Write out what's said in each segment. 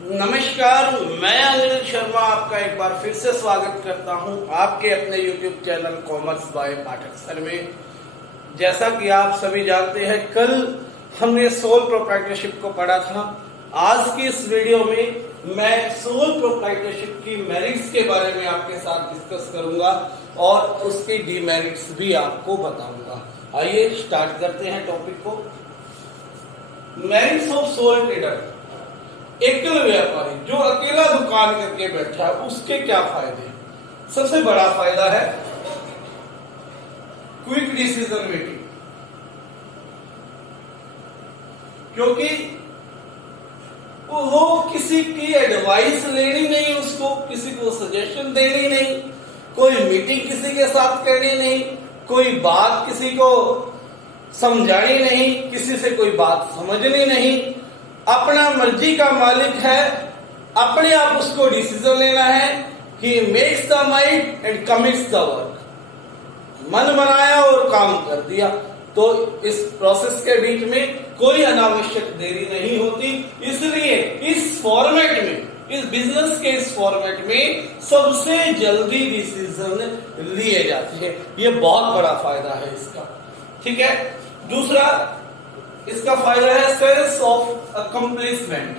नमस्कार, मैं अनिल शर्मा आपका एक बार फिर से स्वागत करता हूं आपके अपने YouTube channel commerce by Pathak sir में। जैसा कि आप सभी जानते हैं, कल हमने सोल प्रोप्राइटरशिप को पढ़ा था। आज की इस वीडियो में मैं सोल प्रोप्राइटरशिप की मेरिट्स के बारे में आपके साथ डिस्कस करूंगा और उसके डीमेरिट्स भी आपको बताऊंगा। आइए स्टार्ट करते हैं टॉपिक को। मेरिट्स ऑफ सोल ट्रेडर, एकल व्यापारी जो अकेला दुकान करके बैठा है, उसके क्या फायदे? सबसे बड़ा फायदा है क्विक डिसीजन मेकिंग, क्योंकि वो किसी की एडवाइस लेनी नहीं, उसको किसी को सजेशन देनी नहीं, कोई मीटिंग किसी के साथ करनी नहीं, कोई बात किसी को समझानी नहीं, किसी से कोई बात समझनी नहीं, अपना मर्जी का मालिक है, अपने आप उसको डिसीजन लेना है। He makes the mind and commits the work, मन बनाया और काम कर दिया। तो इस प्रोसेस के बीच में कोई अनावश्यक देरी नहीं होती। इसलिए इस फॉर्मेट में, इस बिजनेस के इस फॉर्मेट में सबसे जल्दी डिसीजन लिए जाते हैं। ये बहुत बड़ा फायदा है इसका, ठीक है। दूसरा इसका फायदा है sense of accomplishment.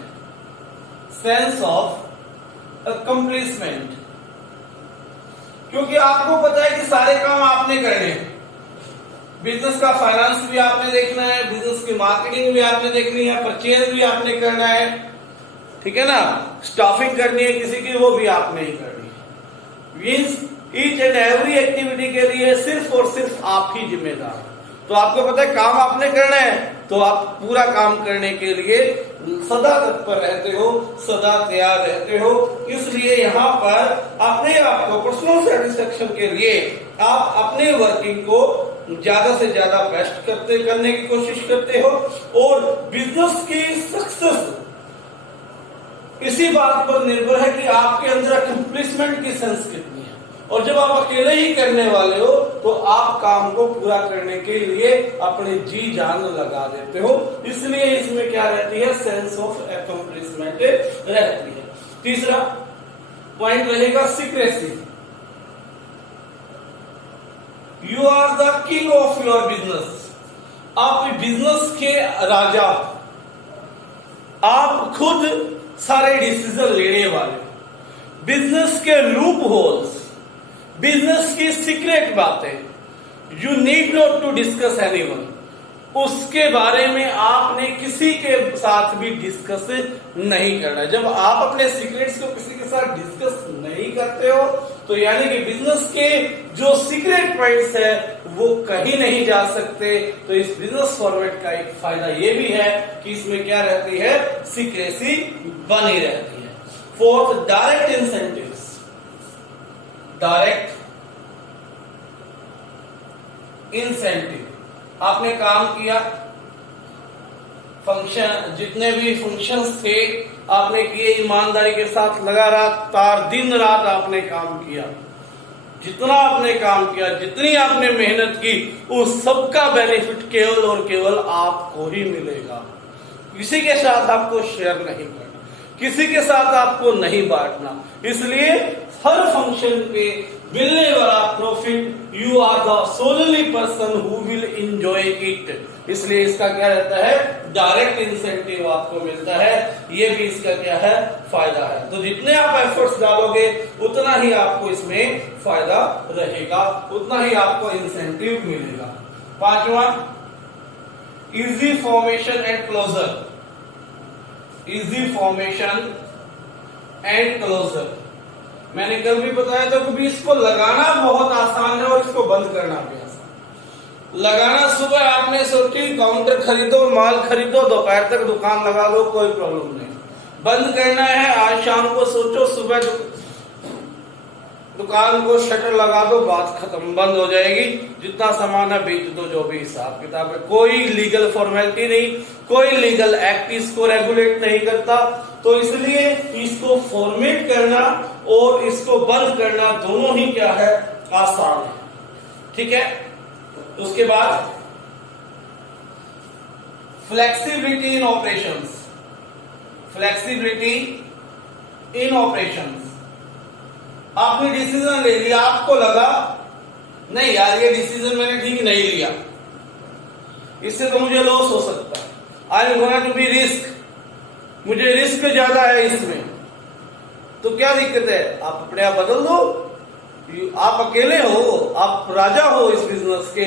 Sense of accomplishment, क्योंकि आपको पता है कि सारे काम आपने करने हैं। बिजनेस का फाइनेंस भी आपने देखना है, बिजनेस की मार्केटिंग भी आपने देखनी है, परचेज भी आपने करना है, ठीक है ना। स्टाफिंग करनी है किसी की, वो भी आपने ही करनी है। Means each and every activity के लिए सिर्फ और सिर्फ आप ही जिम्मेदार। तो आपको पता है काम आपने करना है, तो आप पूरा काम करने के लिए सदा तत्पर रहते हो, सदा तैयार रहते हो। इसलिए यहाँ पर अपने आप को पर्सनल सेटिस्फेक्शन के लिए आप अपने वर्किंग को ज्यादा से ज्यादा बेस्ट करने की कोशिश करते हो। और बिजनेस की सक्सेस इसी बात पर निर्भर है कि आपके अंदर अकम्प्लिशमेंट की सेंस कितनी है। और जब आप अकेले ही करने वाले हो तो आप काम को पूरा करने के लिए अपने जी जान लगा देते हो। इसलिए इसमें क्या रहती है, सेंस ऑफ अकम्प्लिशमेंट रहती है। तीसरा पॉइंट रहेगा secrecy. You are the king of your business. आप बिजनेस के राजा, आप खुद सारे डिसीजन लेने वाले। बिजनेस के लूप होल्स, बिजनेस की सीक्रेट बातें, you need not to discuss anyone, उसके बारे में आपने किसी के साथ भी डिस्कस नहीं करना। जब आप अपने सीक्रेट्स को किसी के साथ डिस्कस नहीं करते हो तो यानी कि बिजनेस के जो सीक्रेट पॉइंट्स है वो कहीं नहीं जा सकते। तो इस बिजनेस फॉर्मेट का एक फायदा ये भी है कि इसमें क्या रहती है, सीक्रेसी बनी रहती है। Fourth, direct incentives. Direct incentive, आपने काम किया, फंक्शन जितने भी फंक्शंस थे आपने किए ईमानदारी के साथ, लगातार दिन रात आपने काम किया। जितना आपने काम किया, जितनी आपने मेहनत की, उस सबका बेनिफिट केवल और केवल आपको ही मिलेगा। किसी के साथ आपको शेयर नहीं करना, किसी के साथ आपको नहीं बांटना। इसलिए हर फंक्शन पे मिलने वाला profit, you are the solely person who will enjoy it. इसलिए इसका क्या रहता है, डायरेक्ट इंसेंटिव आपको मिलता है। ये भी इसका क्या है, फायदा है। तो जितने आप एफर्ट्स डालोगे उतना ही आपको इसमें फायदा रहेगा, उतना ही आपको इंसेंटिव मिलेगा। पांचवा, easy formation and closure. Easy formation and closure, मैंने कल भी बताया था कि इसको लगाना बहुत आसान है और इसको बंद करना भी आसान। लगाना, सुबह आपने सोची काउंटर खरीदो, माल खरीदो, दोपहर तक दुकान लगा दो, कोई प्रॉब्लम नहीं। बंद करना है, आज शाम को सोचो, सुबह दुकान को शटर लगा दो, बात खत्म, बंद हो जाएगी। जितना सामान है बेच दो, जो भी हिसाब किताब है। कोई लीगल फॉर्मेलिटी नहीं, कोई लीगल एक्ट इसको रेगुलेट नहीं करता। तो इसलिए इसको फॉर्मेट करना और इसको बंद करना दोनों ही क्या है, आसान है, ठीक है। उसके बाद फ्लेक्सिबिलिटी इन ऑपरेशंस। फ्लेक्सिबिलिटी इन ऑपरेशंस। आपने डिसीजन ले लिया, आपको लगा नहीं यार ये डिसीजन मैंने ठीक नहीं लिया, इससे तो मुझे लॉस हो सकता है, I am gonna to be risk, मुझे रिस्क ज्यादा है इसमें, तो क्या दिक्कत है, आप अपने आप बदल दो। आप अकेले हो, आप राजा हो इस बिजनेस के।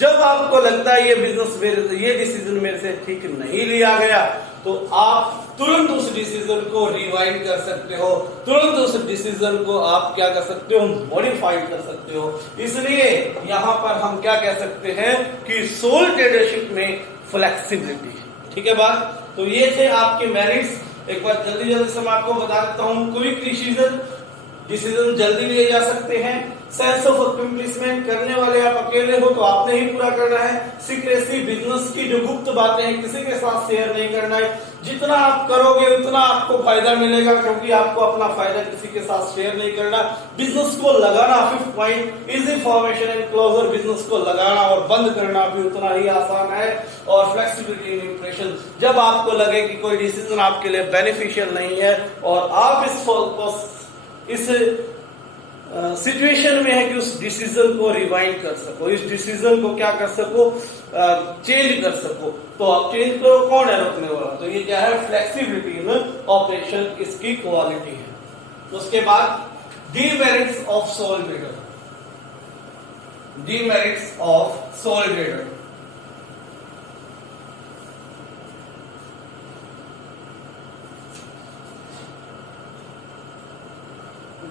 जब आपको लगता है ये बिजनेस ये डिसीजन मेरे से ठीक नहीं लिया गया, तो आप तुरंत उस डिसीजन को रिवाइंड कर सकते हो, तुरंत उस डिसीजन को आप क्या कर सकते हो, मॉडिफाइड कर सकते हो। इसलिए यहां पर हम क्या कह सकते हैं कि सोल ट्रेडरशिप में फ्लेक्सिबिलिटी है। ठीक है बात। तो ये थे आपके मेरिट्स। एक बार जल्दी जल्दी से मैं आपको बता देता हूं। क्विक डिसीजन जल्दी लिए जा सकते हैं। सेंस ऑफ अकम्प्लिशमेंट करने वाले आप अकेले हो तो आपने ही पूरा करना है। सीक्रेसी, बिजनेस की जो गुप्त बातें हैं किसी के साथ शेयर नहीं करना है। जितना आप करोगे उतना आपको फायदा मिलेगा, क्योंकि आपको अपना फायदा किसी के साथ शेयर नहीं करना। बिजनेस को लगाना, 5th point, easy formation and closure. Business को लगाना और बंद करना भी उतना ही आसान है। और फ्लेक्सिबिलिटी इन इंप्रेशन, जब आपको लगे कि कोई डिसीजन आपके लिए बेनिफिशियल नहीं है और आप इस सिचुएशन में है कि उस डिसीजन को रिवाइंड कर सको, इस डिसीजन को क्या कर सको, चेंज कर सको, तो आप चेंज करो। कौन है रोकने वाला? तो ये क्या है, फ्लेक्सिबिलिटी इन ऑपरेशन, इसकी क्वालिटी है। उसके बाद demerits of soul trader. Demerits of soul trader,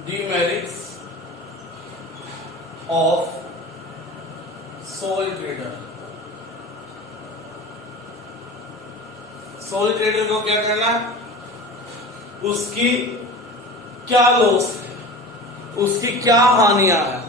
demerits of soul trader. Soul trader को क्या करना, उसकी क्या लॉस है, उसकी क्या हानियां है।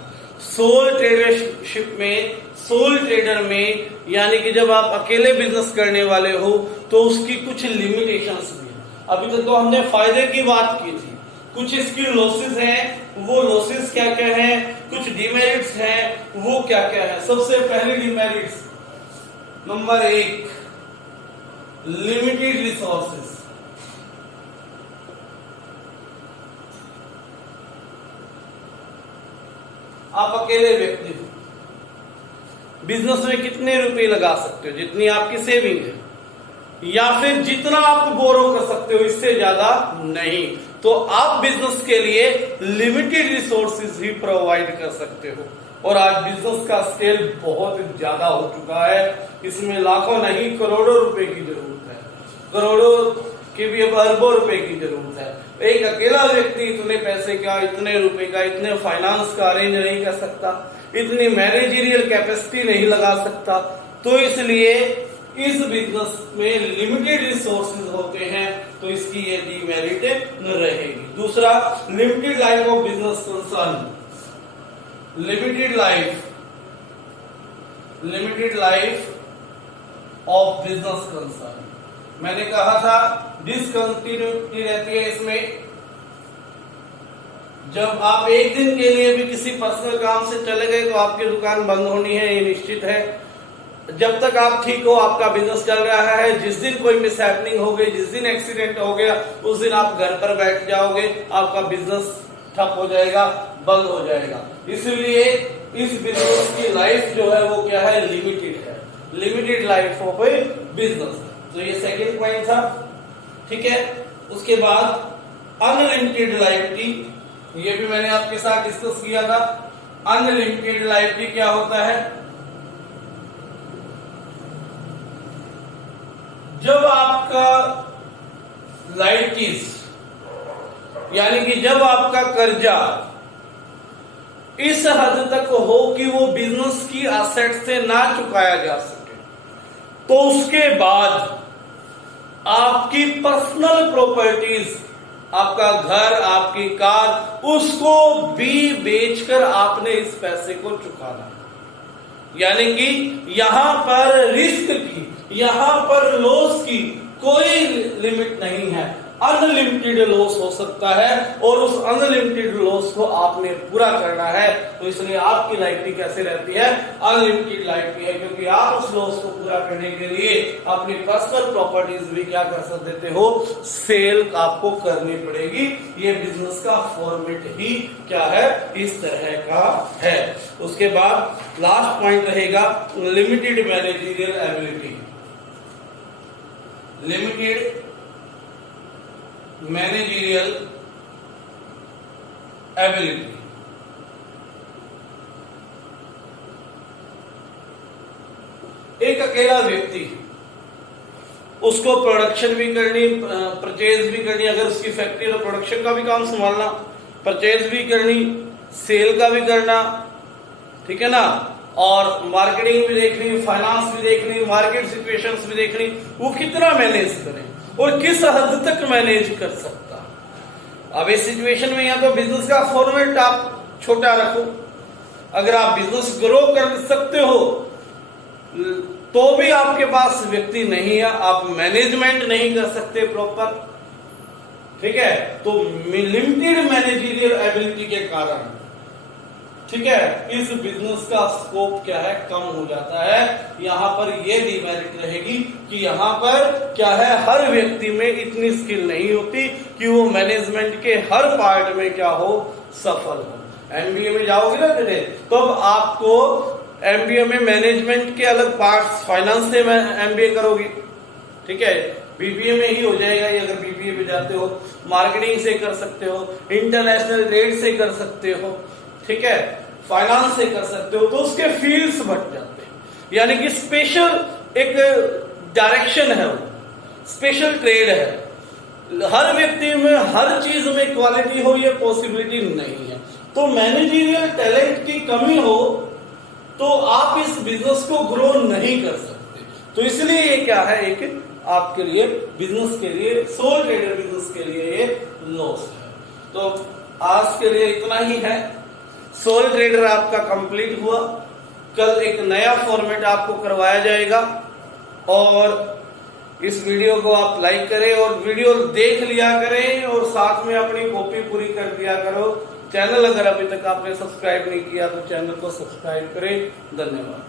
सोल ट्रेडरशिप में, सोल ट्रेडर में, यानी कि जब आप अकेले बिजनेस करने वाले हो तो उसकी कुछ लिमिटेशंस भी है। अभी तक तो हमने फायदे की बात की थी, कुछ इसकी लॉसेस हैं, वो लॉसेस क्या क्या हैं, कुछ डिमेरिट्स हैं, वो क्या क्या है। सबसे पहले डिमेरिट्स, नंबर 1, लिमिटेड रिसोर्सेस। आप अकेले व्यक्ति हो, बिजनेस में कितने रुपए लगा सकते हो, जितनी आपकी सेविंग है, या फिर जितना आप बोरो कर सकते हो, इससे ज्यादा नहीं। तो आप बिजनेस के लिए लिमिटेड रिसोर्सेज ही प्रोवाइड कर सकते हो। और आज बिजनेस का स्केल बहुत ज्यादा हो चुका है, इसमें लाखों नहीं करोड़ों रुपए की जरूरत है, करोड़ों की भी अब अरबों रुपए की जरूरत है। एक अकेला व्यक्ति इतने पैसे का, इतने रुपए का, इतने फाइनेंस का अरेंज नहीं कर सकता, इतनी मैनेजरियल कैपेसिटी नहीं लगा सकता। तो इसलिए इस बिजनेस में लिमिटेड रिसोर्सेज होते हैं, तो इसकी ये डीमेरिट रहेगी। दूसरा, limited life of business concern. Limited life of business concern, मैंने कहा था डिसकंटिन्यूटी रहती है इसमें। जब आप एक दिन के लिए भी किसी पर्सनल काम से चले गए तो आपकी दुकान बंद होनी है, ये निश्चित है। जब तक आप ठीक हो, आपका बिजनेस चल रहा है, जिस दिन कोई मिसहैपनिंग हो गई, जिस दिन एक्सीडेंट हो गया, उस दिन आप घर पर बैठ जाओगे, आपका बिजनेस ठप हो जाएगा, बंद हो जाएगा। इसलिए इस बिजनेस की लाइफ जो है वो क्या है, लिमिटेड है, limited life of A business. तो ये सेकंड पॉइंट था। ठीक है। उसके बाद अनलिमिटेड लाइबिलिटी, ये भी मैंने आपके साथ डिस्कस किया था। अनलिमिटेड लाइबिलिटी क्या होता है, जब आपका लाइबिलिटीज, यानी कि जब आपका कर्जा इस हद तक हो कि वो बिजनेस की एसेट से ना चुकाया जा सके, तो उसके बाद आपकी पर्सनल प्रॉपर्टीज, आपका घर, आपकी कार, उसको भी बेचकर आपने इस पैसे को चुकाना। यानी कि यहां पर रिस्क की, यहां पर लॉस की कोई लिमिट नहीं है। अनलिमिटेड लॉस हो सकता है और उस अनलिमिटेड लॉस को आपने पूरा करना है। तो इसलिए आपकी लाइफ भी कैसे रहती है, अनलिमिटेड लाइफ भी है, क्योंकि आप उस लॉस को पूरा करने के लिए अपनी पर्सनल प्रॉपर्टीज भी क्या कर देते हो, सेल आपको करनी पड़ेगी। ये बिजनेस का फॉर्मेट ही क्या है, इस तरह का है। उसके बाद लास्ट पॉइंट रहेगा limited managerial ability. Limited managerial ability, एक अकेला व्यक्ति, उसको प्रोडक्शन भी करनी, परचेज भी करनी, अगर उसकी फैक्ट्री तो प्रोडक्शन का भी काम संभालना, परचेज भी करनी, सेल का भी करना, ठीक है ना, और मार्केटिंग भी देखनी, फाइनेंस भी देखनी, मार्केट सिचुएशंस भी देखनी, वो कितना मैनेज करे और किस हद तक मैनेज कर सकता। अब इस सिचुएशन में या तो बिजनेस का फॉर्मेट आप छोटा रखो, अगर आप बिजनेस ग्रो कर सकते हो तो भी आपके पास व्यक्ति नहीं है, आप मैनेजमेंट नहीं कर सकते प्रॉपर, ठीक है, तो लिमिटेड मैनेजरियल एबिलिटी के कारण, ठीक है, इस बिजनेस का स्कोप क्या है, कम हो जाता है। यहां पर यह डिमेरिट रहेगी कि यहां पर क्या है, हर व्यक्ति में इतनी स्किल नहीं होती कि वो मैनेजमेंट के हर पार्ट में क्या हो, सफल हो। एमबीए में जाओगे ना बेटे, तो अब आपको एमबीए में मैनेजमेंट के अलग पार्ट्स, फाइनेंस से एमबीए करोगे, ठीक है, बीबीए में ही हो जाएगा ये, अगर बीबीए में जाते हो, मार्केटिंग से कर सकते हो, इंटरनेशनल ट्रेड से कर सकते हो, ठीक है, फाइनेंस से कर सकते हो, तो उसके फील्ड्स बढ़ जाते हैं, यानी कि स्पेशल एक डायरेक्शन है, वो स्पेशल ट्रेड है। हर व्यक्ति में हर चीज में क्वालिटी हो, ये पॉसिबिलिटी नहीं है। तो मैनेजरियल टैलेंट की कमी हो तो आप इस बिजनेस को ग्रो नहीं कर सकते। तो इसलिए ये क्या है, एक आपके लिए बिजनेस के लिए, सोल ट्रेडर बिजनेस के लिए ये लॉस है। तो आज के लिए इतना ही है। सोल ट्रेडर आपका कंप्लीट हुआ। कल एक नया फॉर्मेट आपको करवाया जाएगा और इस वीडियो को आप लाइक करें और वीडियो देख लिया करें और साथ में अपनी कॉपी पूरी कर दिया करो। चैनल अगर अभी तक आपने सब्सक्राइब नहीं किया तो चैनल को सब्सक्राइब करें। धन्यवाद।